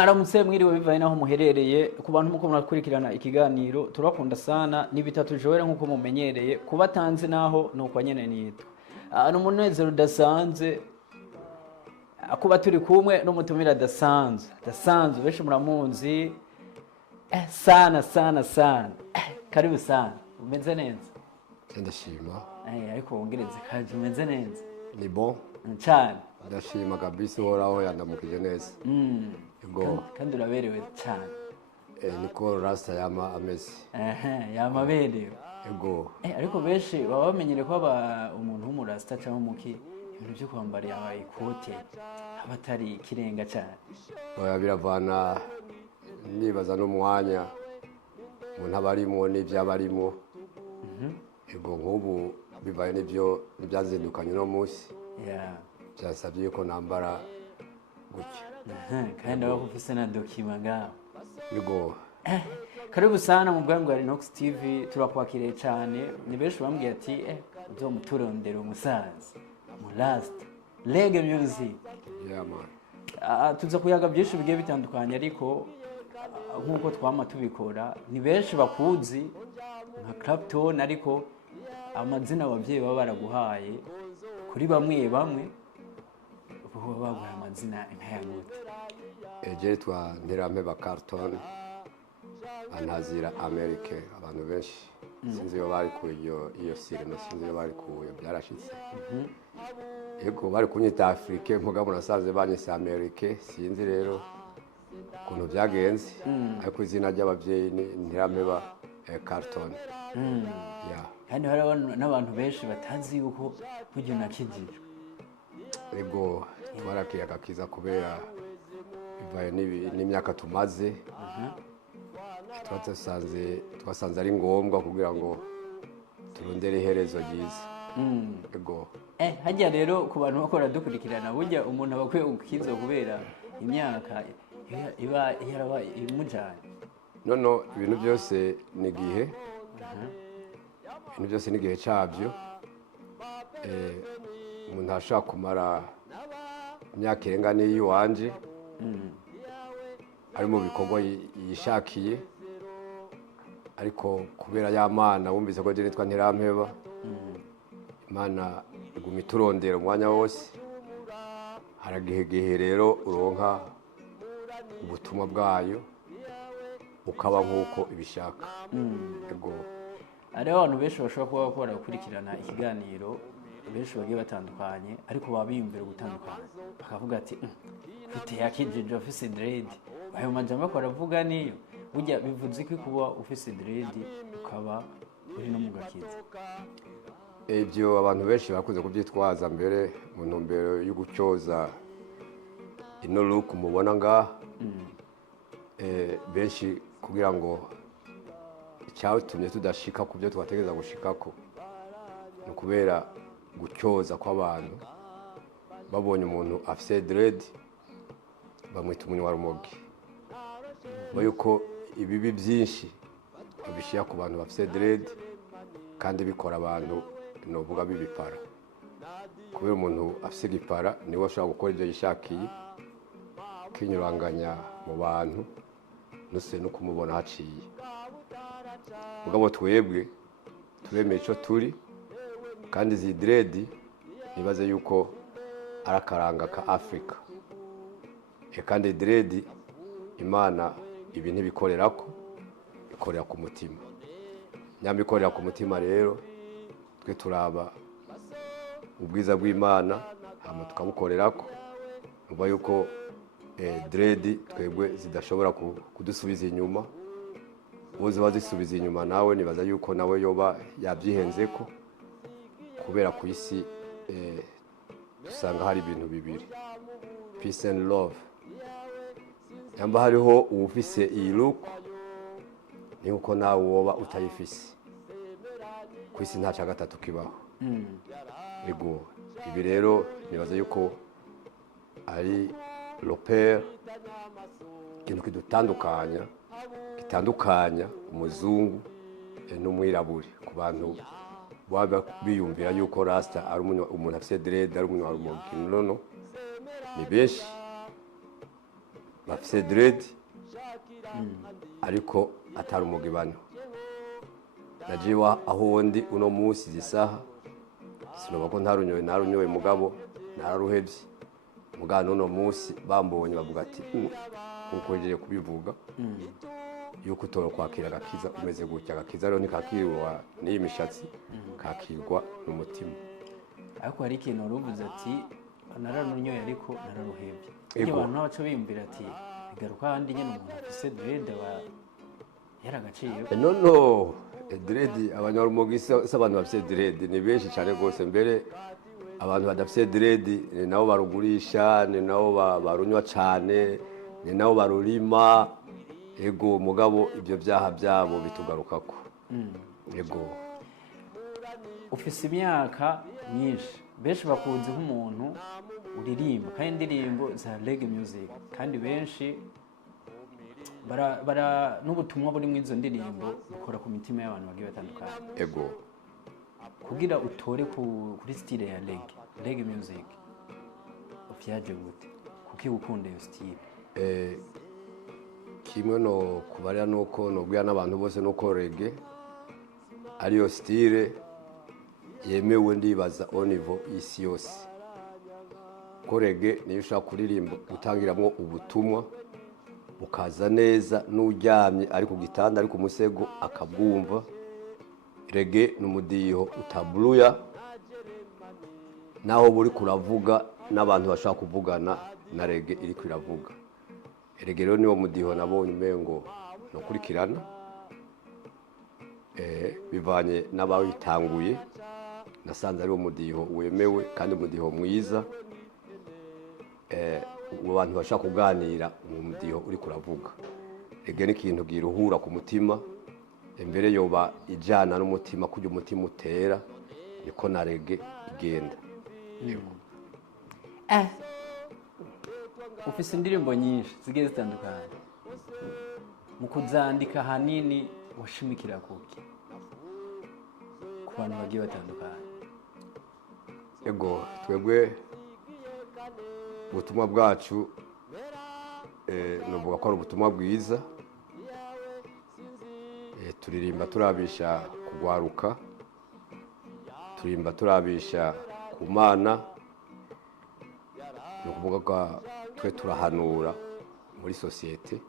mwaramutse mwiriwe bivaye naho muherereye ku bantu muko murakurikirana ikiganiro turakunda sana ni bitatu Joel nkuko mumenyereye kuba tanze naho nuko nyene nitwa n'umunezero udasanze kuba turi kumwe n'umutumira dasanzwe benshi muramunzi sana karibu sana umeze neza ndashima ariko wongereze kaje umeze neza ni bon cyane ndashima kabisa uhoraho yandamukije neza yego kandi uraberewe cyane niko rasta yama ameze yama berewe yego ariko benshi baba bamenyere ko umuntu w'umurasta cyangwa umuki ibintu byo kwambara yabaye ikote abatari kirenga cyane oya biravana nibaza n'umwanya umuntu abarimo n'ibyabarimo yego nk'ubu bivaye n'ibyazindukanye no munsi byasabye ko nambara gutya kandi aho ufise na document ngaho yego karibu sana mu bwangu ya Nox TV turakwakiriye cyane ni benshi bambwiye ati uzomuturondera umusaza mu last reggae music tuza kuyaga byinshi bigiye bitandukanye ariko nkuko twama tubikora ni benshi bakuzi nka Clapton ariko amazina abavyeyi baba baraguhaye kuri bamwe bo baguha amazina nkayagute ejetwa Ntirampeba Carton anazira America abantu benshi sinzi yo bari ku iyo sire no sinzi yo bari ku byarashitse yego bari kunyita Afrique mugabo nasanze banyise America sinzi rero kuntu byagenze ariko izina ry'abavyeyi ni Ntirampeba Carton kandi hari n'abantu benshi batazi yuko buryo nakijijwe yego twarakiye akakiza kubera bivaye n'imyaka tumaze twasanze ari ngombwa kugira ngo turondere iherezo ryiza yego hajya rero ku bantu bakora dukurikirana burya umuntu aba akwiye gukiza kubera imyaka iba yarabaye imujanye nono ibintu byose ni igihe cyabyo umuntu ashaka kumara imyaka irenga n'iyiwanje ari mu bikorwa yishakiye ariko kubera y'Imana wumvise ko je nitwa Ntirampeba Imana iguma iturondera umwanya wose haragihe rero uronka ubutumwa bwayo ukaba nk'uko ibishaka yego ari abantu benshi bashobora kuba bakora gukurikirana ikiganiro benshi bagiye batandukanye ariko baba biyumvira gutandukana bakavuga ati ufite yakijije office dread ayo majambo ko aravuga niyo burya bivuze ko kuba office dread ukaba uri no mugakiza ibyo abantu benshi bakunze kubyitwaza mbere mu ntumbero yo gucyoza ino look mubona ngaha benshi kugira ngo icyatumye tudashika ku byo twategereza gushikako ni kubera gucyoza kw'abantu babonye umuntu afise dread bamwita umunywarumogi yuko ibibi byinshi babishyira ku bantu bafise dread kandi bikora abantu novuga bibipara kubera umuntu afise gipara niwe ashobora gukora ibyo yishakiye kinyuranganya mu bantu nuse no kumubona haciye mugabo twebwe turemeye ico turi kandi izi dread nibaze yuko arakaranga ka Africa kandi dread Imana ibi ntibikorerako ikorera ku mutima nyambi ikorera ku mutima rero twe turaba ubwiza bw'Imana hama tukabukorerako nuba yuko dread twebwe zidashobora kudusubiza inyuma uzi bazisubiza inyuma nawe nibaza yuko nawe yoba yabyihenzeko kubera ku isi dusanga hari ibintu bibiri peace and love yamba hariho uwufise iyi look ni uko nawe woba utayifise ku isi nta gatatu kibaho yego ibi rero nibaza yuko ari l'opère ikintu gitandukanya umuzungu n'umwirabure ku bantu baba biyumvira yuko rasta ari umuntu afise dread ari umunyarumogi nono ni benshi bafise dread ariko atari umugibano najiwa aho ndi uno munsi zisaha sinoba ko ntarunyoye mugabo nararuhevye mugano uno munsi bambonye bavuga ati kuko ngiye kubivuga yuko utoro kwakira agakiza umeze gutya agakiza rero nikakirwa n'iyi mishatsi kakirwa n'umutima ariko hari ikintu uruvuze ati nararunyoye ariko nararuhevye iyo abantu n'abaco bimbira ati bigaruka handi nyene umuntu afise dread aba yaragaciye no dread abanyarumogi s'abantu bafise dread ni benshi cyane gose mbere abantu badafise dread ni nabo barugurisha ni nabo barunywa cyane ni nabo barurima ego mugabo ibyo byaha byabo bitugarukako ego ufise imyaka myinshi benshi bakunze nk'umuntu uririmba kandi indirimbo za reggae music kandi benshi bara n'ubutumwa buri mu izo ndirimbo bukora ku mitima y'abantu bagiye batandukanye ego kugira utore kuri style ya reggae music ufyaje gute kuki ukunda iyo style kimwe no kubarira nuko nobwira n'abantu bose nuko reggae ariyo style yemewe ndibaza au niveau isi yose ko reggae niyo ushaka kuririmba gutangiramwo ubutumwa ukaza neza n'uryamye ari ku gitanda ari ku musego akabwumva reggae n'umudiho utabluya naho buri kuravuga n'abantu bashaka kuvugana na reggae iri kwiravuga reggae rero niwo mudiho nabonye umengo no kurikirana bivanye n'abawitanguye nasanze ari umudiho wemewe kandi umudiho mwiza abantu bashaka kuganira mu mudiho uri kuravuga reggae ni ikintu giruhura ku mutima mbere yoba ijana n'umutima kujya umutima utera niko na reggae igenda ufise indirimbo nyinshi zigiye zitandukanye mu kuzandika hanini washimikira kuki ku bantu bagiye batandukanye ego twebwe ubutumwa bwacu nuvuga ko ari ubutumwa bwiza turirimba turabisha kugwaruka turirimba turabisha ku mana ni ukuvuga ko twe turahanura muri sosiyete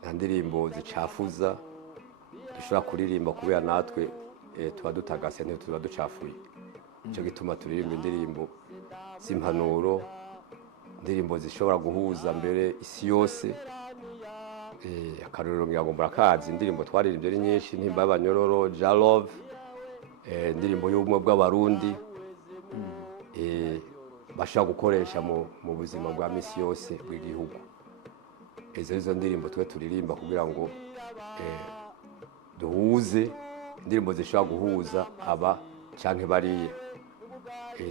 nta ndirimbo zicafuza dushobora kuririmba kubera natwe tuba dutagase tuba ducafuye nicyo gituma turirimba indirimbo z'impanuro indirimbo zishobora guhuza mbere isi yose akarorero ngira ngo murakazi indirimbo twaririmbye ari nyinshi ntimba y'abanyororo Jalove indirimbo y'ubumwe bw'abarundi bashaka gukoresha mu buzima bwa misi yose bw'igihugu izo ndirimbo twe turirimba kugira ngo duhuze indirimbo zishobora guhuza aba canke bariya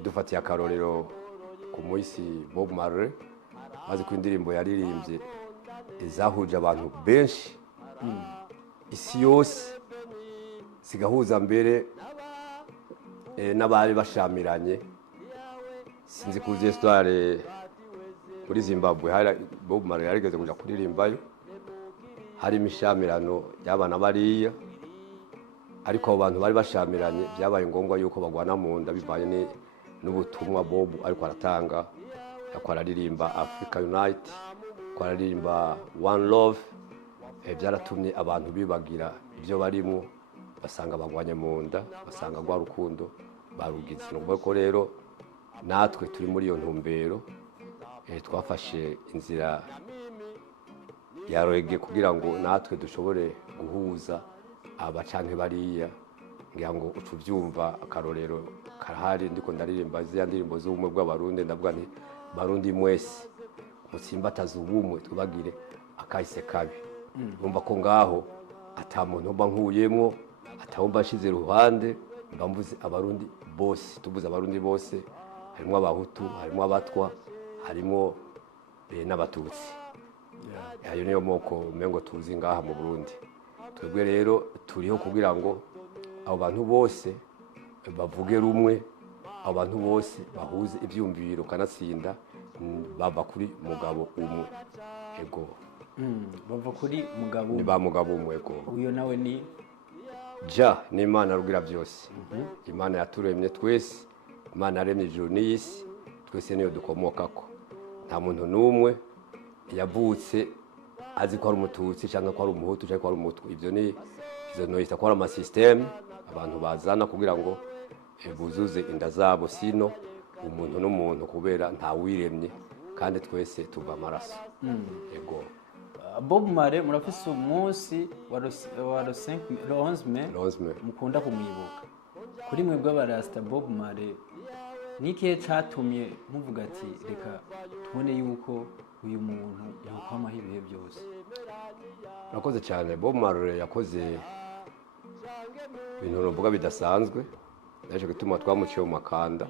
dufatiye akarorero ku munsi Bob Marley maze ko indirimbo yaririmbye izahuje abantu benshi isi yose zigahuza mbere n'abari bashamiranye sinzi kuzi histoire muri Zimbabwe hari Bob Marley yarigeze kuja kuririmbayo hari imishamirano y'abana bariya ariko abo bantu bari bashamiranye byabaye ngombwa yuko bagwana mu nda bivanye n'ubutumwa Bob ariko aratanga ariko araririmba Africa Unite ko araririmba One Love byaratumye abantu bibagira ibyo barimo basanga bagwanye mu nda basanga gwa rukundo barugize n'ubwo ko rero natwe turi muri iyo ntumbero twafashe inzira ya reggae kugira ngo natwe dushobore guhuza abacanke bariya ngira ngo ucuvyumva akarorero karahari ndiko ndaririmba ziya ndirimbo z'ubumwe bw'abarundi ndavuga nti barundi mwese mutsimbataza ubumwe twibagire akahise kabi urumva ko ngaho ata muntu mba nkuyemwo atawumva ashize ruhande mba mvuze abarundi bose tuvuze abarundi bose harimo abahutu harimo abatwa harimo n'abatutsi ayo niyo moko umengo tuzi ngaha mu Burundi twebwe rero turiho kugira ngo abo bantu bose bavuge rumwe abo bantu bose bahuze ivyumviro kanatsinda bava kuri mugabo umwe ego bava kuri mugabo ni ba mugabo umwe ego uyo nawe ni ja ni imana rugira byose imana yaturemye twese imana yaremye ijuru n'isi twese niyo dukomokako nta muntu n'umwe yavutse azi ko ari umututsi cyangwa ko ari umuhutu cyangwa ko ari umutwe ibyo ni izo noyita ko ari amasisiteme abantu bazana kugira ngo buzuze inda zabo sino umuntu n'umuntu kubera nta wiremye kandi twese tuva amaraso yego Bob Marley murafise umunsi wa 11 mai mukunda kumwibuka kuri mwe bw'abarasta Bob Marley nikihe catumye muvuga ati reka tubone yuko uyu muntu yakwamaho ibihe byose nakoze cyane Bob Marley yakoze ibintu ruvuga bidasanzwe naje gutuma twamuciye mu makanda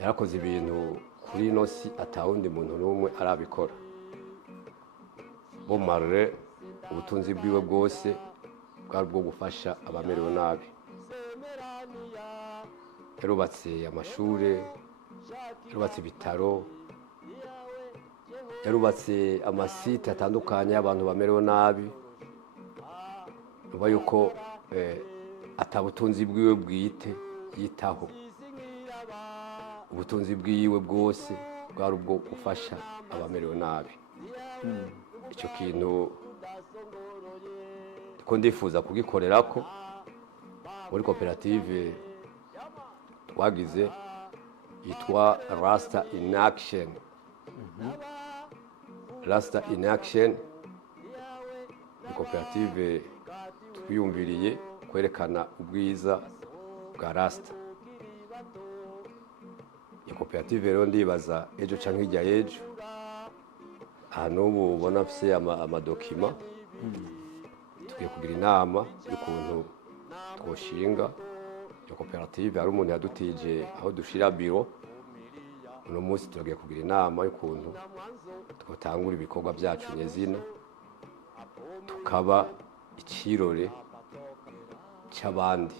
yarakoze ibintu kuri ino si atawundi muntu n'umwe arabikora Bob Marley ubutunzi bwiwe bwose bwari bwo gufasha abamerewe nabi yarubatse amashuri yarubatse ibitaro yarubatse amasite atandukanye y'abantu bamerewe nabi uba yuko atabutunzi bwiwe bwite yitaho ubutunzi bwiwe bwose bwari ubwo gufasha abamerewe nabi icyo kintu ko ndifuza kugikorera ko muri koperative twagize yitwa Rasta in Action Rasta in Action ni koperative twiyumviriye kwerekana ubwiza bwa Rasta iyo koperative rero ndibaza ejo cyangwa hirya y'ejo ahantu ubu ubona afise amadokima tugiye kugira inama y'ukuntu twoshinga iyo koperative hari umuntu yadutije aho dushira biro uno munsi turagiye kugira inama y'ukuntu twotangura ibikorwa byacu nyezina tukaba ikirore cy'abandi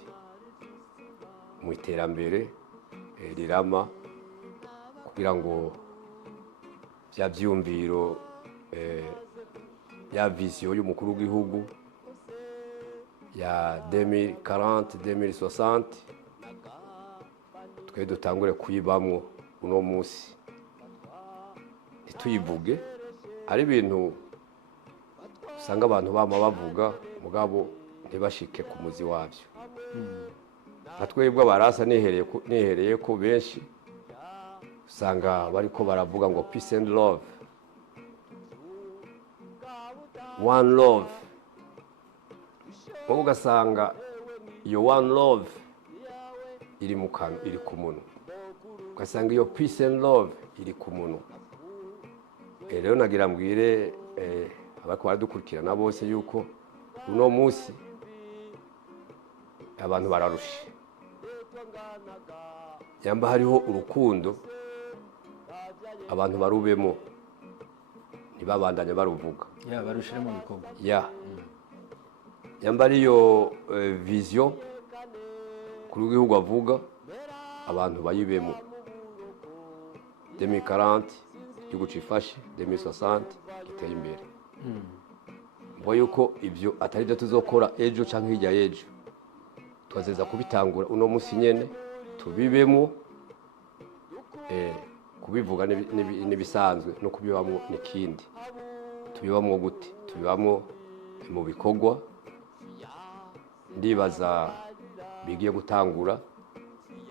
mu iterambere rirama kugira ngo bya byumviro ya vision y'umukuru w'igihugu ya 2040 2060 twe dutangure kuyibamwo uno munsi ntituyivuge ari ibintu usanga abantu bama bavuga mugabo ntibashike ku muzi wabyo natwebwe abarasa nihereye ko benshi usanga bariko baravuga ngo peace and love one love wowe ugasanga iyo one love iri mu kanwa iri ku munwa ugasanga iyo peace and love iri ku munwa rero nagira mbwire abariko baradukurikirana bose yuko uno munsi abantu bararushe yamba hariho urukundo abantu barubemo ntibabandanye baruvuga barushire mu bikorwa yamba ariyo vision kuri w'igihugu avuga abantu bayibemo 2040 igihugu cifashe 2060 giteye imbere mbo yuko ibyo atari byo tuzokora ejo cyangwa hirya y'ejo twazeza kubitangura uno munsi nyene tubibemo kubivuga nibisanzwe no kubibamwo nikindi tubibamwo gute tubibamwo mu bikorwa ndibaza bigiye gutangura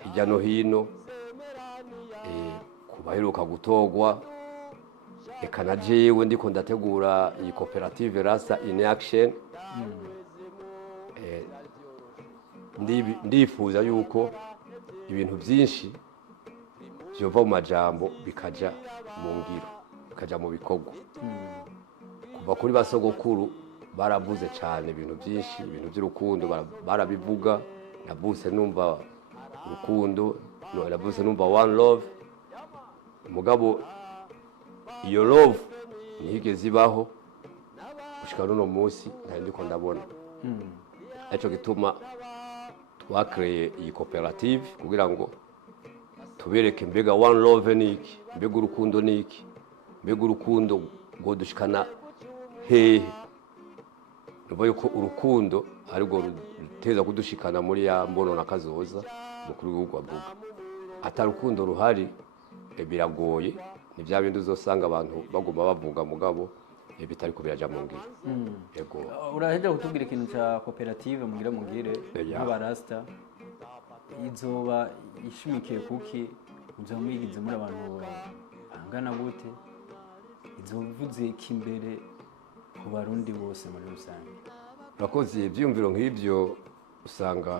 hirya no hino kubaheruka gutogwa eka na jewe ndiko ndategura iyi koperative Rasta in Action ndifuza yuko ibintu byinshi byova mu majambo bikaja mu ngiro bikaja mu bikorwa kuva kuri basogokuru baravuze cyane ibintu byinshi ibintu by'urukundo barabivuga nabuse numva urukundo nabuse numva one love mugabo iyo love ntihigeze ibaho gushika n'uno munsi ntari ndiko ndabona ariko gituma twakreye iyi koperative kugira ngo tubereke mbega one love niki mbega urukundo niki mbega urukundo ngo dushikana hehe nuvuga yuko urukundo ariko ruteza kudushikana muri ya mbono na kazoza mukuru w'igihugu avuga atari urukundo ruhari biragoye ni bya bindi uzosanga abantu bagomba bavuga mugabo bitari ko biraja mu ngiro yego uraheje kutubwira ikintu cya koperative mugire nk'abarasta izoba ishimikiye kuki uzo mwigize muri abantu bangana gute izovuze kimbere ku barundi bose muri rusange urakoze ibyumviro nk'ibyo usanga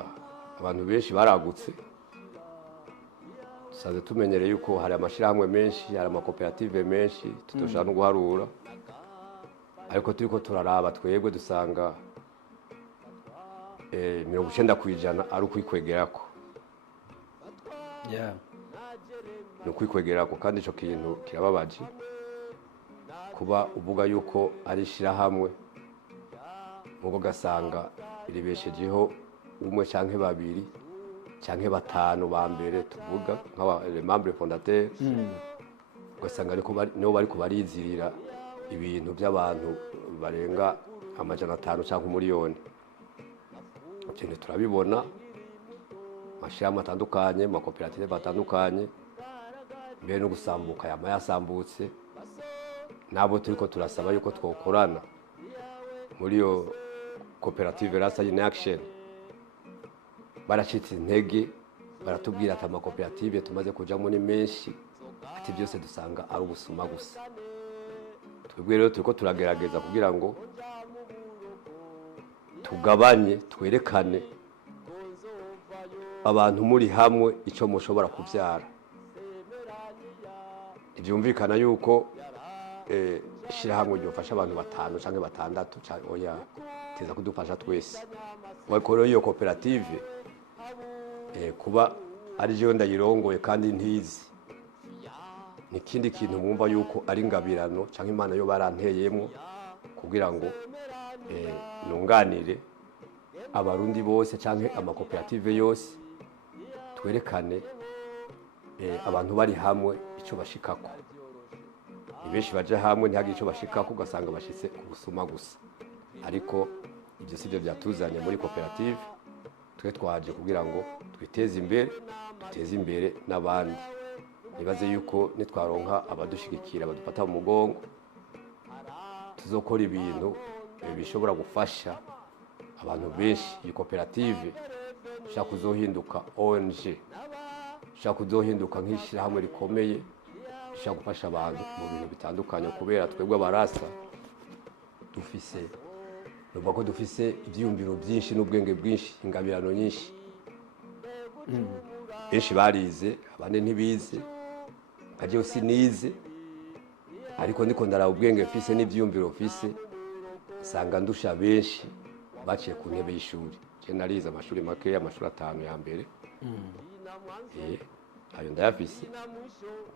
abantu benshi baragutse dusanzwe tumenyereye yuko hari amashirahamwe menshi hari amakoperative menshi tutoshaka no guharura ariko turiko turaraba twebwe dusanga 90% ari ukwikwegerako ni ukwikwegerako kandi ico kintu kirababaje kuba uvuga yuko ari ishirahamwe mugo gasanga iribeshejeho umwe canke babiri canke batanu ba mbere tuvuga nk'aba membre fondateur ugasanga ariko nibo bariko barizirira ibintu by'abantu barenga 500 canke umuriyoni cyane turabibona mashama atandukanye makoperative atandukanye mbere no gusambuka yamayasambutse nabo turiko turasaba yuko twokorana muri yo koperative Rasta in Action baracitse intege baratubwira ati amakoperative tumaze kujamo ni menshi ati byose dusanga ari ubusuma gusa twebwe rero turiko turagerageza kugira ngo tugabanye twerekane abantu muri hamwe ico mushobora kuvyara ivyumvikana yuko shirahamwe ryofasha abantu 5 canke 6 oya teza kudufasha twese wakoro iyo koperative kuba ari je ndayirongoye kandi ntizi nikindi kintu mwumva yuko ari ngabirano canke Imana yo baranteyemo kugira ngo nunganire abarundi bose canke amakoperative yose twerekane abantu bari hamwe ico bashikako ibeshi baje hamwe ntihagire ico bashikako ugasanga bashitse kubusuma gusa ariko ibyo sivyo byatuzanye muri koperative twe twaje kugira ngo twiteze imbere duteze imbere n'abandi nibaze yuko nitwaronka abadushigikira badufata mu mugongo tuzokora ibintu bishobora gufasha abantu benshi iyi koperative shaka kuzohinduka ONG shaka kuzohinduka nk'ishirahamwe rikomeye shaka gufasha abantu mu bintu bitandukanye kubera twebwe abarasta dufise nuko ko dufise ibyumviro byinshi n'ubwenge bwinshi ingabirano nyinshi benshi barize abandi ntibize aje usinize ariko ndiko ndara ubwenge mfise n'ibyumviro mfise sanga ndusha benshi baciye ku ntebe y'ishuri je narize amashuri make amashuri 5 ya mbere ayo ndayafise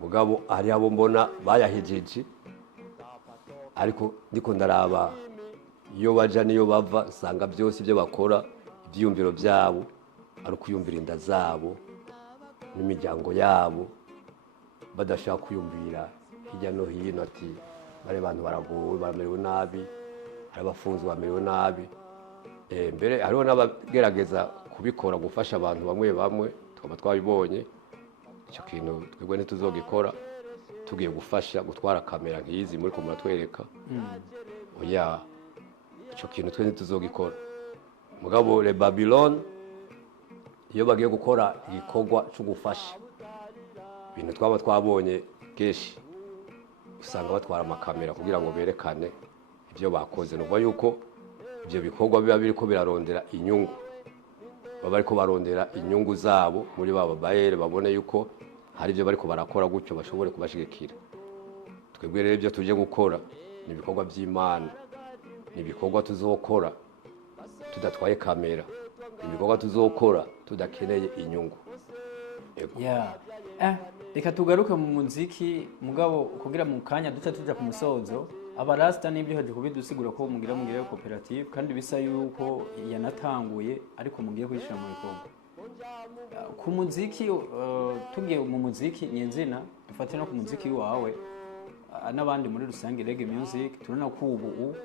mugabo ari abo mbona bayahejeje ariko ndiko ndaraba iyo baja niyo bava sanga byose ibyo bakora ibyumviro byabo ari kuyumvira inda zabo n'imiryango yabo badashaka kuyumvira hirya no hino ati bare bantu baragowe bamerewe nabi hari abafunzwe bamerewe nabi mbere hariho n'abagerageza kubikora gufasha abantu bamwe bamwe twaba twabibonye icyo kintu twebwe ntituzogikora tugiye gufasha gutwara kamera nk'izi muri ko muratwereka oya icyo kintu twe ntituzogikora mugabo le Babylon iyo bagiye gukora igikorwa cyo gufasha ibintu twaba twabonye keshi usanga batwara amakamera kugira ngo berekane ibyo bakoze nuva yuko ibyo bikorwa biba biriko birarondera inyungu baba bariko barondera inyungu zabo muri baba bayere babone yuko hari ibyo bariko barakora gutyo bashobore kubashigikira twebwe rero ibyo tuje gukora ni ibikorwa by'Imana ni ibikorwa tuzokora tudatwaye kamera ni ibikorwa tuzokora tudakeneye inyungu reka tugaruke mu muziki mugabo kugira mu kanya duca tuja ku musozo abarasta n'ibyo haje kubidusigura ko mugira koperative kandi bisa yuko yanatanguye ariko mugiye kwishira mu bikorwa ku muziki tugiye mu muziki nyenzina dufate no ku muziki wawe n'abandi muri rusange reggae music turabona ko ubu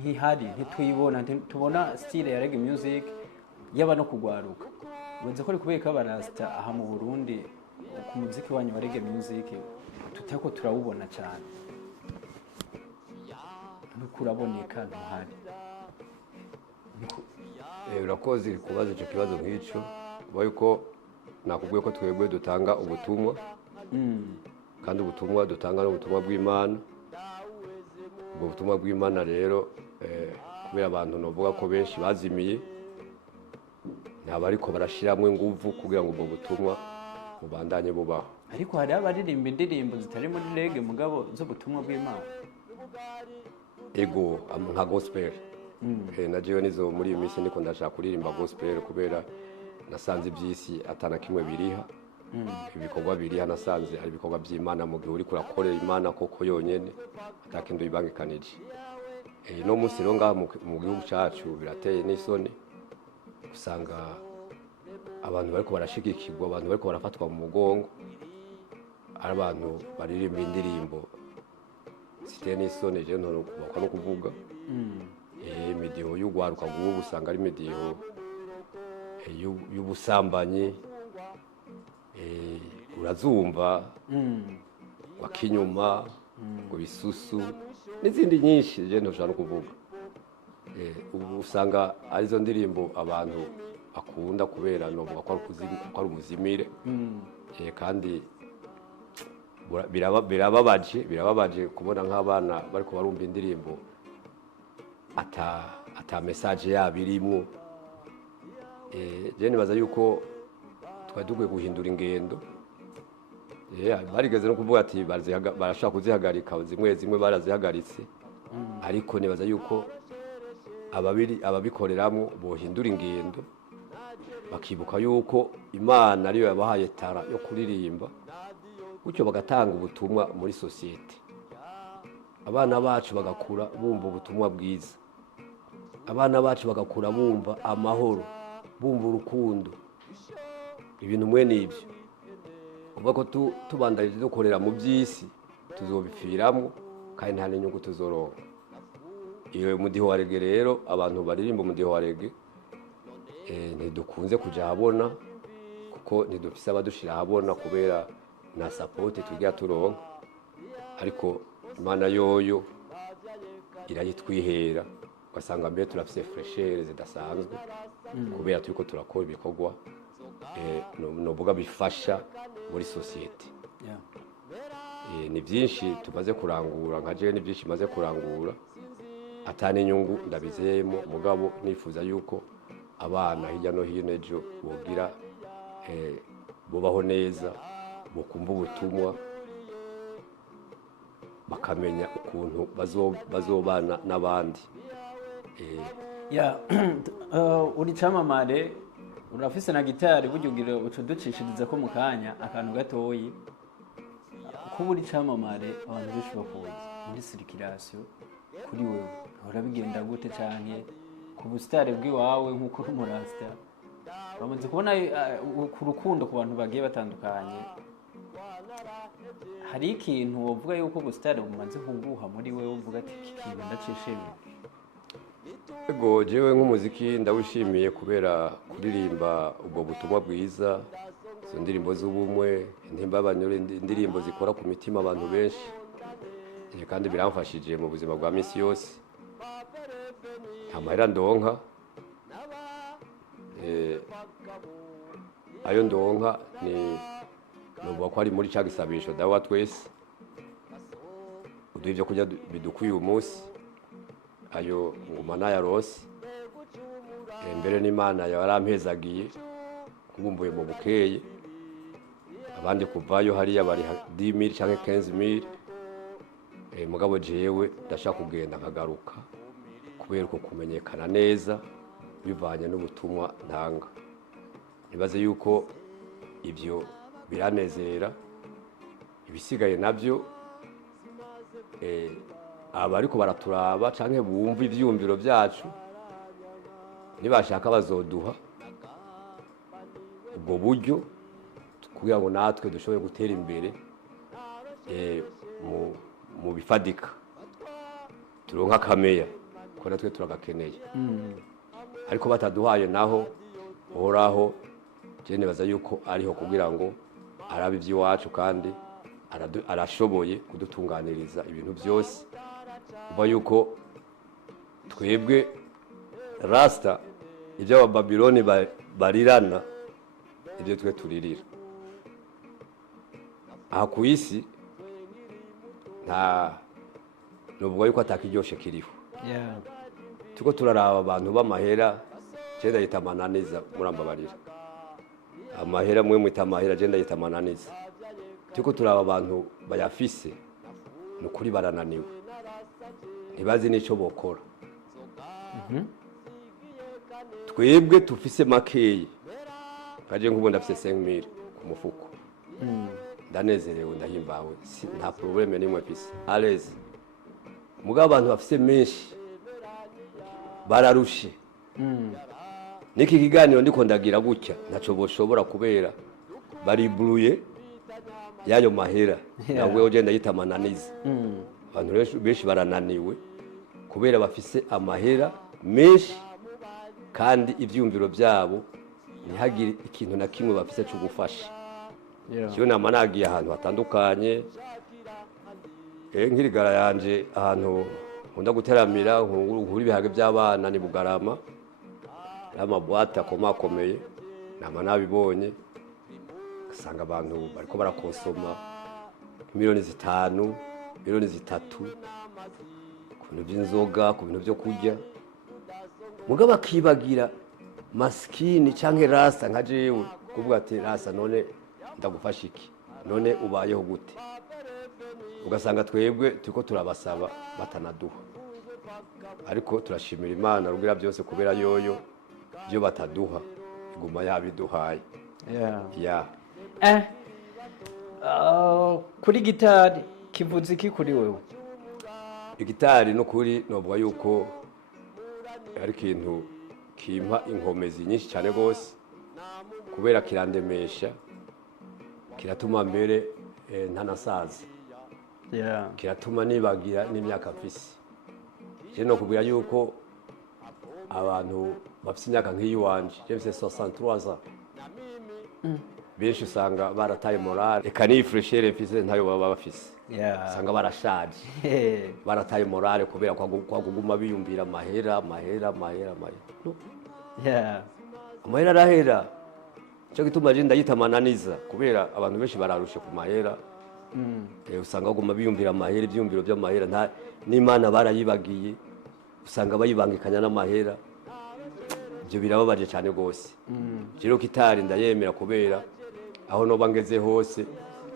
ntihari ntituyibona tubona style ya reggae music yaba no kugwaruka ubanza ko ari kubera ko abarasta aha mu Burundi ku muziki wanyu wa reggae music tutako turawubona cyane nuko uraboneka ntuhari urakoze kubaza icyo kibazo nk'icyo uba yuko nakubwiye ko twebwe dutanga ubutumwa kandi ubutumwa dutanga n'ubutumwa bw'Imana. Ubwo butumwa bw'Imana rero kubera abantu novuga ko benshi bazimiye ntaba ariko barashiramwe ingufu kugira ngo ubwo butumwa bubandanye bubaho. Ariko hari abaririmba indirimbo zitari muri reggae mugabo zo butumwa bw'Imana. Ego nka gospel. Na jewe nizo muri iyi minsi ndiko ndashaka kuririmba gospel kubera nasanze iby'isi atana kimwe biriha. Ibikorwa biriha nasanze ari ibikorwa by'Imana mu gihe uri kurakorera Imana koko yonyene atakindo ibangikanije. No munsi rero ngaha mu gihugu cyacu birateye n'isoni usanga abantu bariko barashigikirwa, abantu bariko barafatwa mu mugongo, ari abantu baririmba indirimbo ziteye n'isoni je ntoro kubaka no kuvuga. Imidiho y'ugwaruka gubu usanga ari imidiho y'ubusambanyi, urazumva wakinyuma ngo bisusu n'izindi nyinshi je ntoshaka kuvuga. Ubu usanga arizo ndirimbo abantu akunda kubera novuga ko ari umuzimire. Kandi birababaje kubona nk'abana bariko barumva indirimbo ata message yabirimwo. Je nibaza yuko twari dukwiye guhindura ingendo. Barigeze no kuvuga ati barashaka kuzihagarika, zimwe barazihagaritse, ariko nibaza yuko ababikoreramwo bohindura ingendo bakibuka yuko Imana ariyo yabahaye tara yo kuririmba, gutyo bagatanga ubutumwa muri societe. Abana bacu bagakura bumva ubutumwa bwiza, abana bacu bagakura bumva amahoro, bumva urukundo, ibintu mwe n'ibyo. Kuvuga ko tubandarije dukorera mu by'isi tuzobipfiramo kandi nta n'inyungu tuzoronka. Iyo mudiho wa reggae rero abantu baririmba umudiho wa reggae ntidukunze kuja habona kuko ntidufise abadushira habona kubera na support tugira turonka, ariko Imana yoyo irayitwihera ugasanga mbere turafise freshere zidasanzwe kubera turiko turakora ibikorwa novuga bifasha muri societe. Ni byinshi tumaze kurangura, nka jewe ni byinshi maze kurangura atane inyungu ndabizeyemo, mugabo nifuza yuko abana hirya no hino ejo bogira bubaho neza, bokumva ubutumwa, bakamenya ukuntu bazobana n'abandi. Uri camamare, urafise na gitari bujugira ucuducishiriza ko mukanya akantu gatoyi. Kuba uri camamare abantu benshi bakuzi muri circulation kuri wewe urabigenda gute canke ku bustare bw'iwawe nk'uko uri umurasta bamaze kubona ku rukundo ku bantu bagiye batandukanye? Hari ikintu wovuga yuko bustare bumaze kuguha muri wewe uvuga ati iki kintu ndacishimiye? Ego jewe nk'umuziki ndawishimiye kubera kuririmba ubwo butumwa bwiza, izo ndirimbo z'ubumwe, intimbabanyure, indirimbo zikora ku mitima abantu benshi, kandi biramfashije mu buzima bwa misi yose. Amahera ndonka, ayo ndonka ni novuga ko ari muri ca gisabisho dawa twese uduha ivyo kurya bidukwiye umunsi, ayo nguma nayarose. Mbere n'Imana yarampezagiye kubumbuye mu bukeye, abandi kuvayo hariya bari 10,000 canke 15,000. Mugabo jewe ndashaka kugenda nkagaruka kubera uko kumenyekana neza bivanye n'ubutumwa ntanga. Nibaze yuko ibyo biranezera, ibisigaye nabyo abariko baraturaba canke bumva ivyumviro byacu nibashaka bazoduha ubwo buryo kugira ngo natwe dushobore gutera imbere mu bifadika turonka akameya ko natwe turagakeneye ariko bataduhaye naho uhoraho je nibaza yuko ariho kugira ngo arabe iby'iwacu kandi arashoboye kudutunganiriza ibintu byose uba yuko twebwe rasta ibyo abababiloni barirana ibyo twe turirira aha ku isi nta nubwo yuko atakiryoshe kiriho tuko turaraba abantu b'amahera genda yita amananiza murambabarira amahera mwe mwita amahera genda yita amananiza tuko turaba abantu bayafise nukuri barananiwe ntibazi n'icyo bokora twebwe tufise makeyi kaje nk'ubu ndafise 5000 ku mufuko ndanezerewe ndahimbawe nta problème nimwe mfise alezi mugabo abantu bafise menshi bararushe niki kiganiro ndiko ndagira gutya ntaco boshobora kubera baribluye yayo mahera nawe ugenda yita amananiza abantu benshi barananiwe kubera bafise amahera menshi kandi ivyumviro byabo ntihagire ikintu na kimwe bafise cyo gufasha cyo namanagiye ahantu hatandukanye nkirigara yanje ahantu nkunda guteramira nkuri bihage by'abana ni Bugarama amabwata akomakomeye nama nabibonye usanga abantu bariko barakonsoma miliyoni 5 miliyoni 3 ku bintu by'inzoga ku bintu byo kurya mugabo akibagira maskini canke rasta nka jewe kuvuga ati rasta none ndagufasha iki none ubayeho gute ugasanga twebwe turiko turabasaba batanaduha ariko turashimira Imana rugira byose kubera yoyo byo bataduha iguma yabiduhaye kuri gitari kivuze iki kuri wewe igitari no kuri novuga yuko ari ikintu kimpa inkomezi nyinshi cyane gose kubera kirandemesha kiratuma mbere ntanasaza kiratuma nibagira n'imyaka mfise je no kubwira yuko abantu bafite imyaka nk'iyuwanje je mfise 63 ans benshi usanga barataye morale eka ni freshere mfise ntayo baba bafise usanga barashaje barataye morale kubera kwa kuguma biyumvira amahera amahera arahera cyo gituma je ndayita amananiza kubera abantu benshi bararushe ku mahera usanga baguma biyumvira amahera ibyumviro by'amahera nta n'Imana barayibagiye usanga bayibangikanya n'amahera ibyo birababaje cyane gose rero kitari ndayemera kubera aho no bangeze hose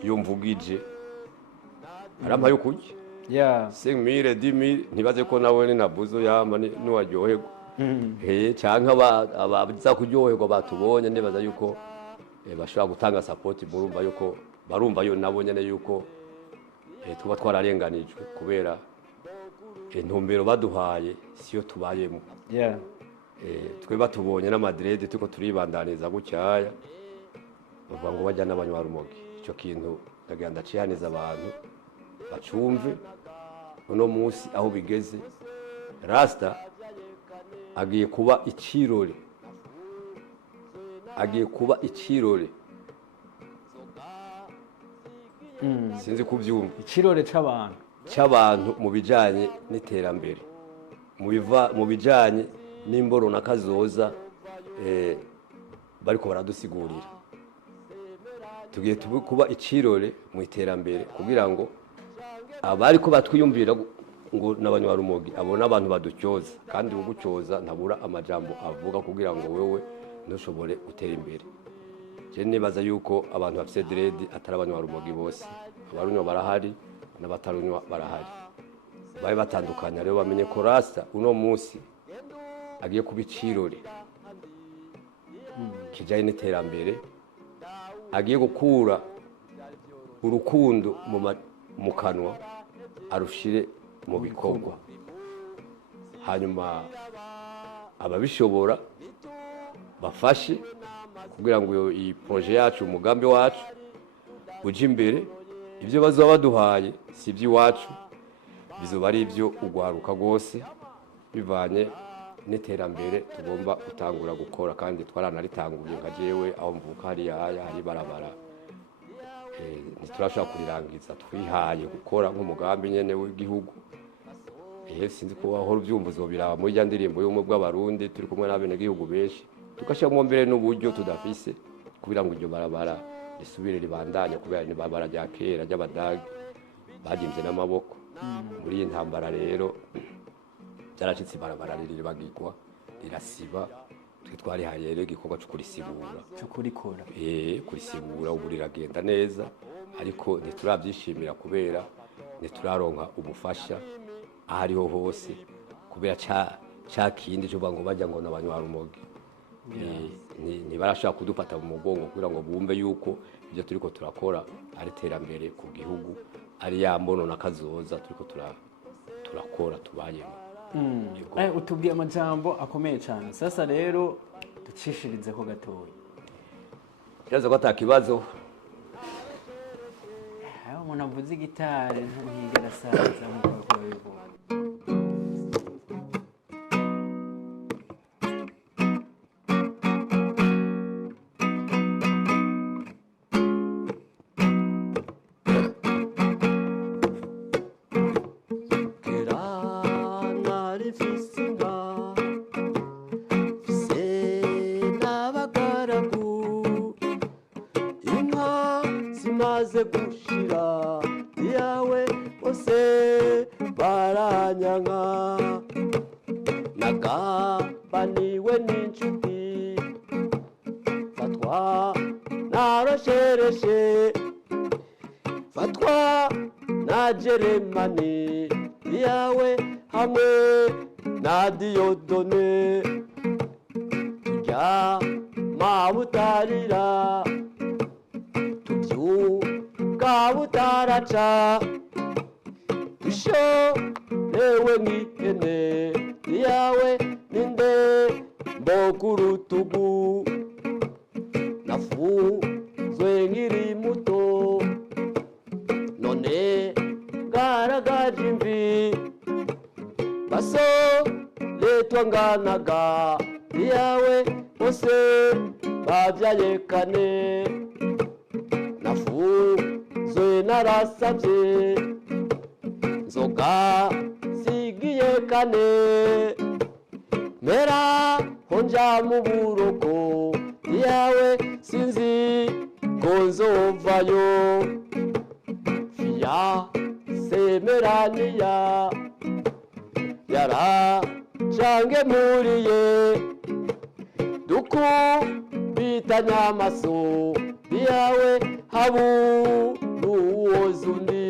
iyo mvugije aramba yo kujya 5000 10000 ntibaze ko nawe ni nabuzo yama n'uwaryoherwa canke abaza kuryoherwa batubonye ndibaza yuko bashobora gutanga support murumva yuko barumva yo nabo nyene yuko tuba twararenganijwe kubera intumbero baduhaye siyo tubayemo twe batubonye n'amadrede tuko turibandaniza gucyaya bavuga ngo bajya n'abanywa rumogi icyo kintu ndagenda cihaniza abantu bacumve uno munsi aho bigeze rasta agiye kuba ikirore sinzi kubyumva ikirore cy'abantu mu bijanye n'iterambere mu bijanye n'imboro nakazoza bariko baradusigurira tugiye kuba ikirore mu iterambere kugira ngo abariko batwiyumvira ngo n'abanywa rumogi abona abantu baducyoza kandi ugucyoza ntabura amajambo avuga kugira ngo wewe ntushobore gutera imbere je nibaza yuko abantu bafite dread atari abanywa rumogi bose abarunywa barahari n'abatarunywa barahari baye batandukanya rero bamenye ko rasta uno munsi agiye kuba ikirore kijanye n'iterambere agiye gukura urukundo mu kanwa arushire mu bikorwa hanyuma ababishobora bafashe kugira ngo iyi projet yacu umugambi wacu uje imbere ibyo bazoba baduhaye si iby'iwacu bizoba ari ibyo ugwaruka rwose bivanye n'iterambere tugomba gutangura gukora kandi twaranaritanguye nka jewe aho mvuka hariya hari barabara ntiturashobora kurirangiza twihaye gukora nk'umugambi nyene w'igihugu sinzi ko wahora ubyumva uzobiraba muri ya ndirimbo y'ubumwe bw'abarundi turi kumwe n'abenegihugu benshi tugashyiramo mbere n'uburyo tudafise kugira ngo iryo barabara risubire ribandanye kubera ni barabara rya kera ry'abadage bagimvye n'amaboko muri iyi ntambara rero byaracitse ibarabara riribagirwa rirasiba twe twarihaye rero igikorwa cyo kurisibura cyo kurikora kurisibura ubu riragenda neza ariko ntiturabyishimira kubera ntituraronka ubufasha ahariho hose kubera ca kindi cyo ngo bajya ngo nabanywa rumogi ntibarashaka kudufata mu mugongo kugira ngo bumve yuko ibyo turiko turakora ari terambere ku gihugu ari ya mbono nakazoza turiko turakora tubayemo. Utubwiye amajambo akomeye cyane sasa rero ducishirize ko gatoya kibazo ko atakibazo umuntu avuze gitari ntihigera saza nk'uko bivuga gushira yawe bose baranyanka nagambaniwe n'inshuti fatwa naroshereshe fatwa na Jeremani yawe hamwe na Diyodone tujya mabutarira kabutaraca dushorewe nk'ihene yawe ninde mbokurutugu nafunzwe nkiri muto none garagaje imvi basore nganaga yawe bose babyaye kane nafunzwe narasabye nzoga sigiye kane mera honja mu buroko yawe sinzi ko nzovayo fiya semeraniya yaracange muriye dukubitanya amaso yawe habu nuwozundi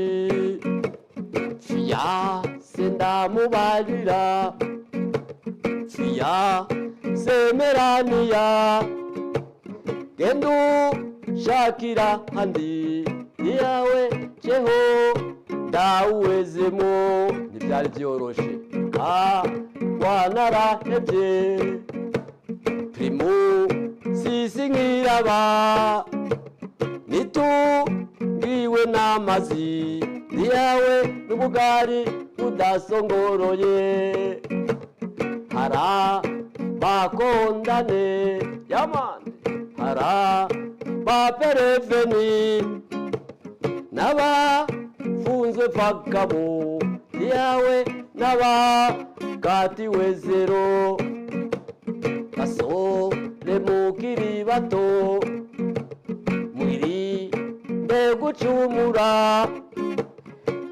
fiya sendamubarira fiya semeraniya gendu shakira handi yawe jeho ndawezemo ntibyari byoroshe wanarahebye primu sisi nkiraba nitubwiwe n'amazi yawe n'ubugari budasongoroye hara bakondane yamane hara baperefeni n'abafunzwe vagabo yawe n'abakatiwe zero basore mukiri bato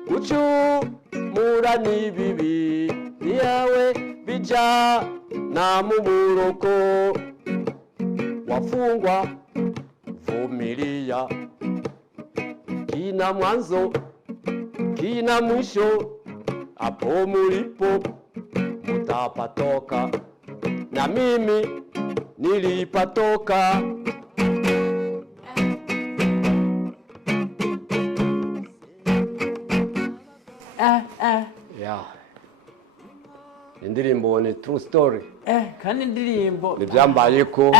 gucumura ni bibi yawe bija na muburoko wafungwa vumilia kina mwanzo kina mwisho hapo mulipo mutapatoka na mimi nilipatoka. Indirimbo ni true story kandi indirimbo nibyambaye ko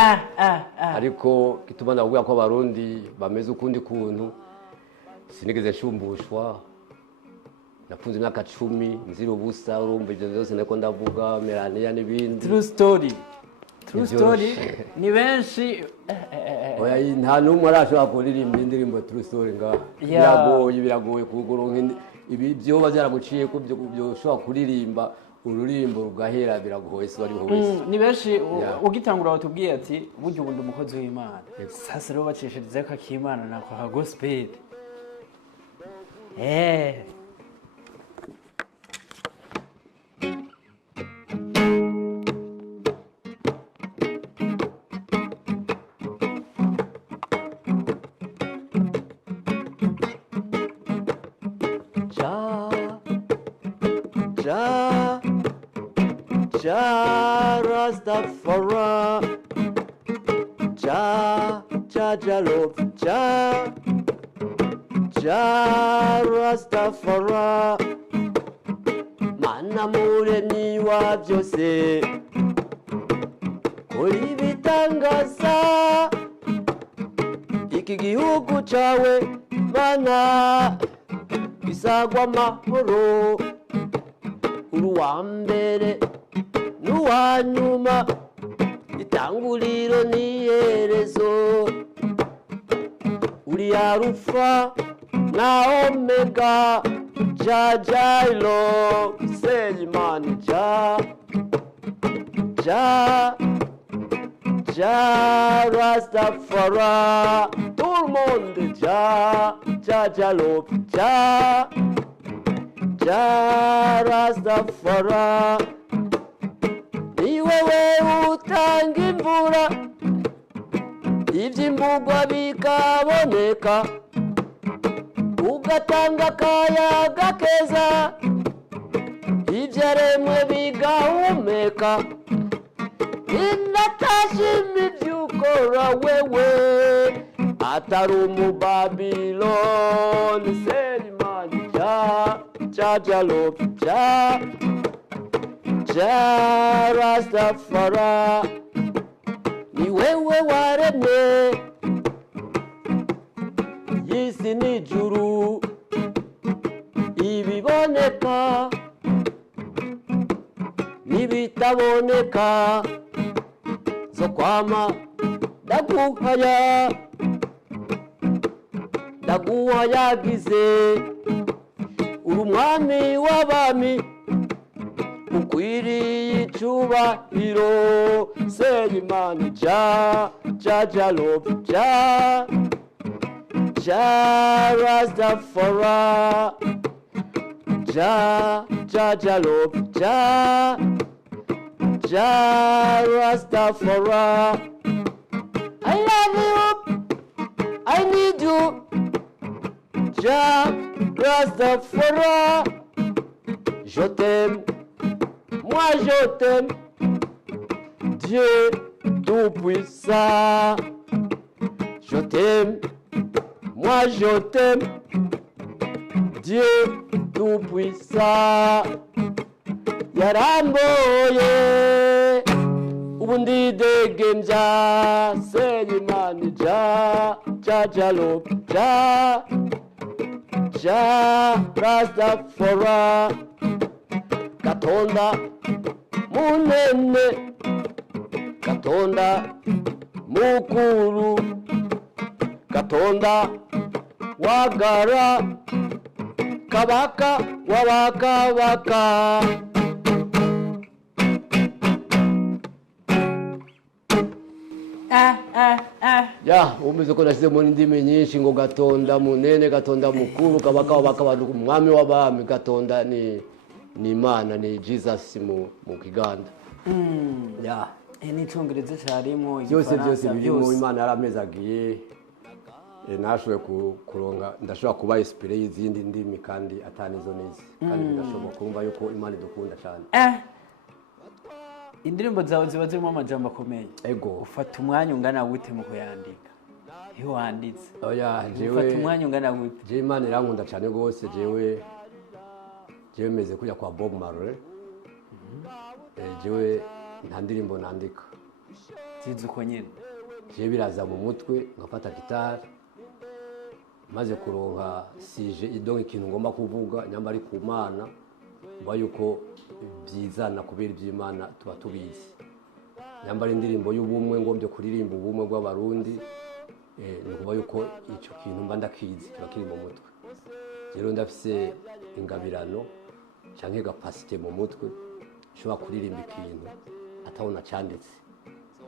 ariko kituma ndavuga ko abarundi bameze ukundi kuntu sinigeze nshumbushwa nafunze imyaka 10 nzira ubusa urumva ibyo byose nako ndavuga Melania n'ibindi true story ni benshi oya nta numwe arashobora kuririmba indirimbo true story nga biragoye kuguronka ibi byo bazaraguciye ko byo ushobora kuririmba ururimbo rugahera biragoye so ari hose ni benshi ugitangura watubwiye ati burya ubundi umukozi w'Imana sasa rero bacishiriza ko akimana nako ha gospel Jah Rastafari, Jah love, Jah Rastafari, Mana muremyi wa byose, kuri bitangaza, iki gihugu cyawe Mana gisagwa amahoro, uruwa mbere n'uwa nyuma, itanguriro n'iherezo, uri Alufa na Omega, Jailo Sejimani Rastafari, tout le monde Jalo Rastafari, ni wewe utanga imvura iby'imbugwa bikaboneka, ugatanga akayaga keza ibyaremwe bigahumeka, inatashima ibyo ukora wewe atari umubabiloni, Selimani Jalo Rastafari, ni wewe waremye y'isi n'ijuru, ibiboneka n'ibitaboneka, zo kwama ndaguhayagize, uri umwami w'abami ukwiriye icyubahiro, Selimani Jalo Rastafari, Jalo Rastafari, I love you, I need you, Rastafari, je t'aime, moi je t'aime, Dieu tout-puissant, je t'aime, moi je t'aime, Dieu tout-puissant, yaramboye ubu ndidegembya, Selimani Jalo Rastafari, Katonda munene, Katonda mukuru, Katonda wagara, Kabaka wabakabaka. Umeze ko nashyizemo n'indimi nyinshi ngo Gatonda munene, Gatonda mukuru, Kabaka wabakabaka, umwami w'abami. Gatonda ni Imana, ni Jesus mu Kiganda. n'icyongereza cyarimo, byose birimo. Imana yaramezagiye, nashoboye kuronga, ndashobora kuba inspire y'izindi ndimi kandi atanizo neza, kandi bidashoboka kumva yuko Imana idukunda cyane. Indirimbo zawe ziba zirimo amajambo akomeye. Ego. Ufata umwanya ungana gute mu kuyandika? Iyo wanditse. Oya, ufata umwanya ungana gute? Je Imana irankunda cyane gose, jewe meze kujya kwa Bob Marley. Jewe nta ndirimbo nandika. Zizi uko nyene. Je biraza mu mutwe, ngafata gitari, maze kuronka sije idonka ikintu ngomba kuvuga nyamba ari ku Mana mba yuko byizana kubera iby'Imana tuba tubizi nyamba ari indirimbo y'ubumwe ngombye kuririmba ubumwe bw'abarundi ni kuba yuko icyo kintu mba ndakizi kiba kiri mu mutwe rero ndafise ingabirano canke gapasite mu mutwe nshobora kuririmba ikintu atabona cyanditse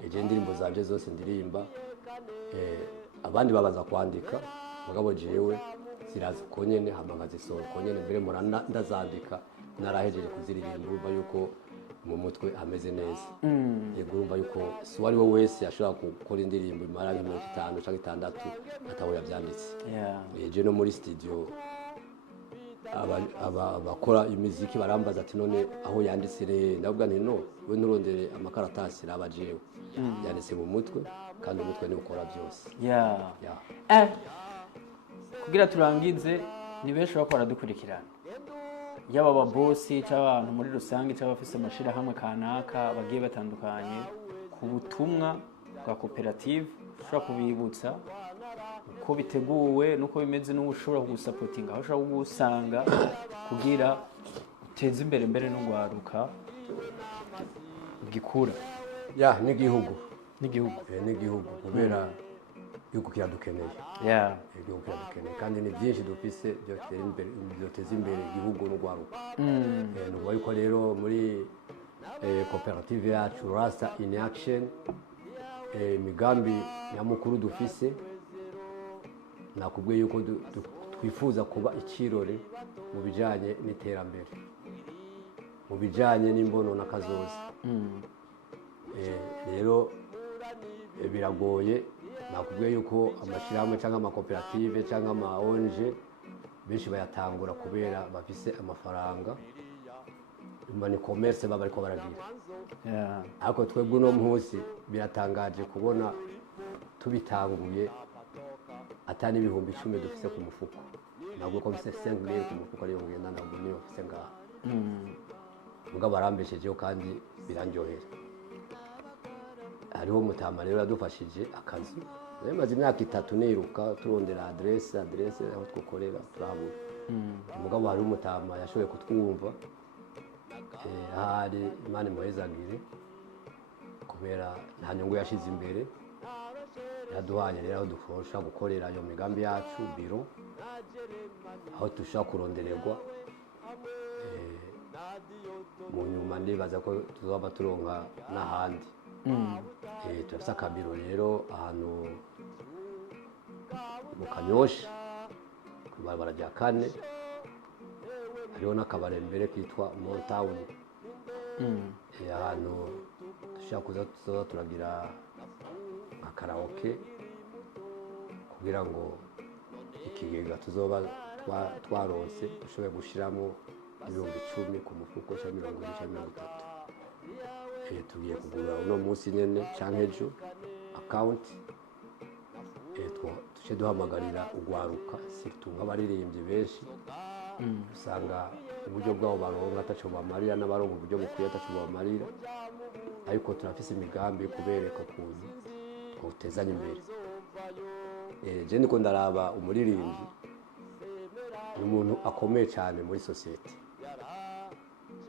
eje indirimbo zanje zose ndirimba abandi babaza kwandika mugabo jewe ziraza uko nyene hama nkazisohora uko nyene mbere ndazandika narahejeje kuziririmba urumva yuko mu mutwe ameze neza yego urumva yuko si uwari we wese ashobora gukora indirimbo imara nk'imyaka 5 cyangwa 6 ataho yabyanditse eje no muri studio abakora imiziki barambaza ati none aho yanditse ndavuga nti no we nurondere amakaratasi rabajewe yanditse mu mutwe kandi umutwe ni ukora byose kugira turangize ni benshi bakora dukurikirana yaba ababosi cyangwa abantu muri rusange cyangwa abafise amashirahamwe kanaka bagiye batandukanye ku butumwa bwa koperative ushobora kubibutsa uko biteguwe nuko bimeze n'ushobora kugusapotinga aho ushobora kugusanga kugira uteze imbere mbere n'ugwaruka gikura n'igihugu kubera yuko kiradukeneye igihugu kiradukeneye kandi ni byinshi dufise byoteza imbere igihugu n'ugwaruka nuko yuko rero muri koperative yacu Rasta in Action imigambi nyamukuru dufise nakubwiye yuko twifuza kuba ikirore mu bijanye n'iterambere mu bijanye n'imbono n'akazoza rero biragoye nakubwiye yuko amashirahamwe cyangwa amakoperative cyangwa ama ONG benshi bayatangura kubera bafise amafaranga ni commerce baba ariko baragira ariko twebwe uno munsi biratangaje kubona tubitanguye atani ibihumbi 10 dufise ku mufuko nabwo ko bise 5000 ku mufuko ariyo ngenda nabwo niyo bafise ngaha mugabo barambeshejeho kandi biranjohera hariho mutama rero adufashije akazi maze imyaka 3 niruka turondera adresse aho twokorera turahabura mugabo hari umutama yashoboye kutwumva hari Imana muhezagire kubera nta nyungu yashize imbere yaduhaye rero aho dufasha gukorera iyo migambi yacu biro aho dushaka kurondererwa mu nyuma ndibaza ko tuzaba turonka n'ahandi turafise akabiro rero ahantu mu Kanyosha kubarabara rya 4 hariho n'akabare mbere kitwa Motown ahantu dushaka kuza turagira nka karaoke kugira ngo ikigega tuzoba twaronse dushobore gushiramo 10,000 ku mufuko cyangwa 20-30 tugiye kugura uno munsi nyene canke ejo account tuje duhamagarira ugwaruka surtout nk'abaririmbyi benshi usanga uburyo bwabo baronka ataco bamarira n'abaronka uburyo bukwiye ataco bamarira ariko turafise imigambi yo kubereka ukuntu twotezanya imbere je niko ndaraba umuririmbyi ni umuntu akomeye cyane muri societe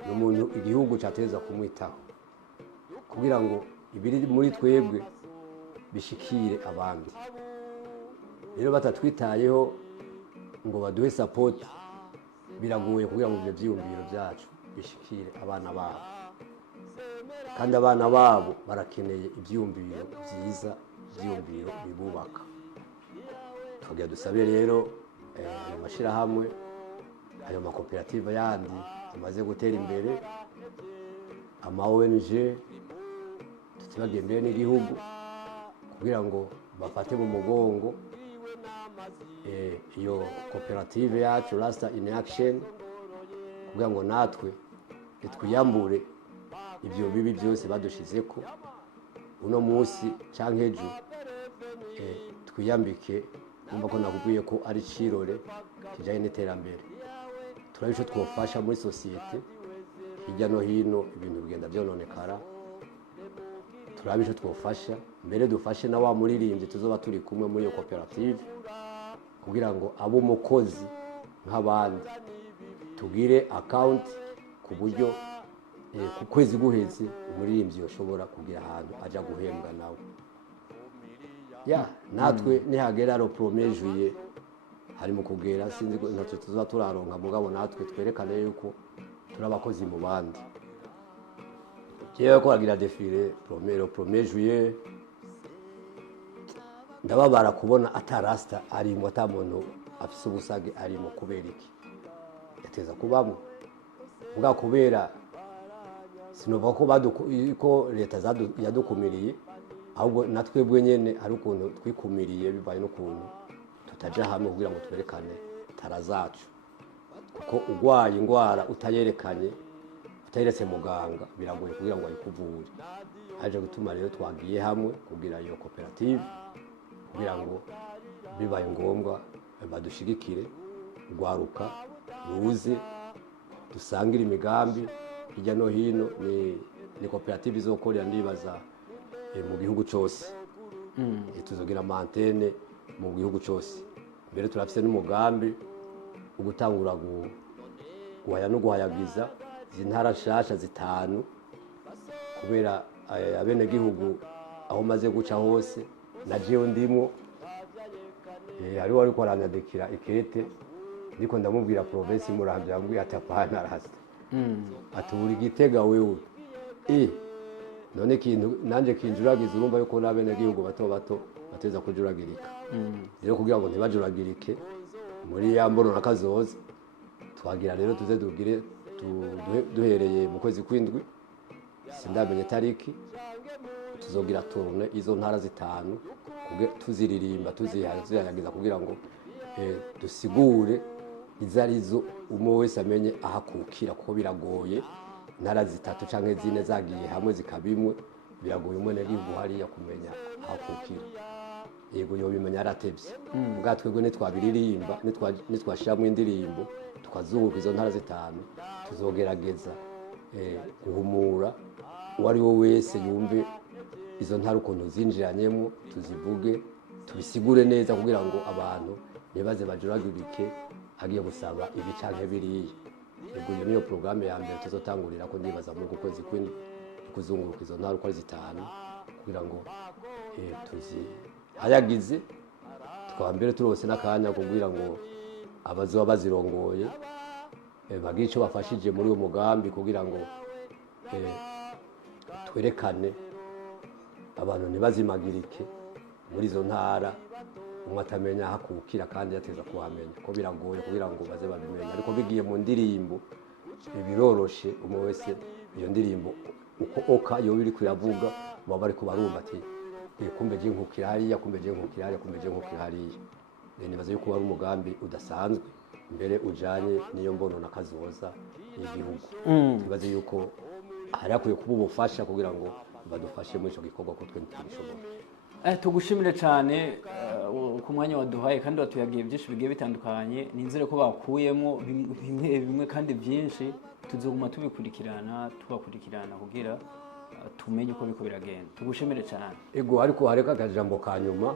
ni umuntu igihugu cyateza kumwitaho kugira ngo ibiri muri twebwe bishikire abandi rero batatwitayeho ngo baduhe support biragoye kugira ngo ibyo byiyumviro byacu bishikire abana babo kandi abana babo barakeneye ibyiyumviro byiza ibyiyumviro bibubaka tukagira dusabe rero ayo mashirahamwe ayo makoperative yandi amaze gutera imbere ama ONG tutibagiye mbere n'igihugu kugira ngo bafate mu mugongo iyo koperative yacu Rasta in Action kugira ngo natwe twiyambure ibyo bibi byose badushizeko uno munsi canke ejo twiyambike kumva ko nakubwiye ko ari cirore kijanye n'iterambere turabico twofasha muri societe hirya no hino ibintu bigenda byononekara turabico twofasha mbere dufashe na wa muririmbyi tuzoba turi kumwe muri iyo koperative kugira ngo abo umukozi nk'abandi tugire account ku buryo ku kwezi guheze umuririmbyi yoshobora kugira ahantu aja guhembwa nawe natwe nihagera ro premier juillet hari mu kugera sinzi ko natwe tuza turaronka mugabo natwe twerekane yuko turabakozi mu bandi jewe ko agira défilé premier juillet ndababara kubona atarasta arimo atamuntu afise ubusage arimo kubera iki yateza kubamo muga kubera sinova ko leta yadukumiriye ahubwo natwebwe nyene ari ukuntu twikumiriye bibaye n'ukuntu tutaja hamwe kugira ngo twerekane tara zacu kuko ugwaye ingwara utayerekanye utayeretse muganga biragoye kugira ngo ayikuvure aje gutuma rero twagiye hamwe kugira iyo koperative kugira ngo bibaye ngombwa badushigikire gwaruka ruze dusangira imigambi hirya no hino ni koperative izokorera ndibaza mu gihugu cyose tuzogira amantene mu gihugu cyose mbere turafise n'umugambi ugutangura guhaya no guhayagiza zintara shasha zitanu kubera abene gihugu aho maze guca hose na jewe ndimo ari wari ko aranyandikira ikete ndiko ndamubwira province Muramvya yambwiye atapana rasta atubura Gitega wewe none kintu nanje kinjuragiza urumva yuko nabene gihugu bato bateza kujuragirika rero kugira ngo ntibajuragirike muri yambono nakazoza twagira rero tuze dugire duhereye mu kwezi kwindwi sindamenye tariki tuzogira tourne izo ntara zitanu tuziririmba tuzihayagiza kugira ngo dusigure izarizo umwe wese amenye ahakukira kuko biragoye ntara zitatu canke zine zagiye hamwe zikabimwe biragoye umwe negihugu hariya kumenya ahakukira yego yo bimenya aratevye ubwatwebwe nitwabiririmba nitwashiramo indirimbo tukazuka izo ntara zitanu tuzogerageza guhumura uwari wo wese yumve izo ntara ukuntu zinjiranyemo tuzivuge tubisigure neza kugira ngo abantu nibaze bajuragirike agiye gusaba ibi canke biriya yego iyo niyo programme ya mbere tuzotangurira ko ndibaza muri kwezi kw'indwi kuzunguruka izo ntara uko zitanu kugira ngo tuzihayagize twambere turose n'akanya kugira ngo abazoba bazirongoye bagire ico bafashije muri uwo mugambi kugira ngo twerekane abantu ntibazimagirike muri izo ntara umwe atamenya hakukira kandi yateza kuhamenya ko biragoye kugira ngo baze babimenye ariko bigiye mu ndirimbo biroroshe umwe wese iyo ndirimbo uko oka yo biri kuravuga baba bari kubarumva ati kumbe je nkukira hariya kumbe je nkukira hariya kumbe je nkukira hariya nibaza yuko ari umugambi udasanzwe mbere ujanye niyo mbono nakazoza y'igihugu nibaza yuko hari akwiye kuba ubufasha kugira ngo badufashe muri ico gikorwa ko twe ntibishobora tugushimire cyane ku mwanya waduhaye kandi watuyagiye byinshi bigiye bitandukanye ninzire ko bakuyemo bimwe kandi byinshi tuzoguma tubakurikirana kugira tumenye uko biko biragenda tugushimire cyane ego ariko hareka akajambo ka nyuma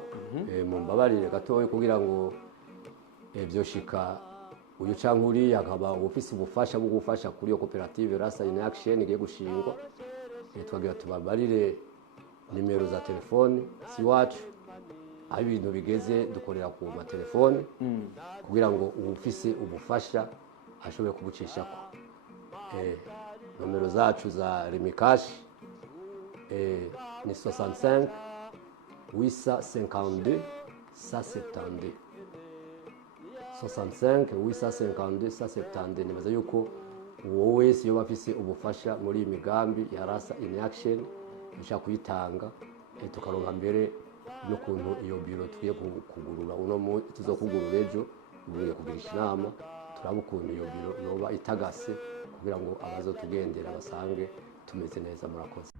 mu mbabarire gatoya kugira ngo byoshika uyu cankuri akaba ofisi bufasha bwo gufasha kuri iyo koperative Rasta in Action igiye gushingwa twagira tubabarire nimero za telefone si wacu aho ibintu bigeze dukorera ku matelefone kugira ngo ufise ubufasha ashobore kubucishako nomero zacu za Remikash ni 65 852 172 65 852 172 nibaza yuko uwo wese yoba afise ubufasha muri iyi migambi ya Rasta in Action dushaka kuyitanga tukaronka mbere n'ukuntu iyo biro tugiye kugurura uno tuzokugurura ejo tugiye kugirisha inama turaba ukuntu iyo biro yoba itagase kugira ngo abazotugendera basange tumeze neza murakoze.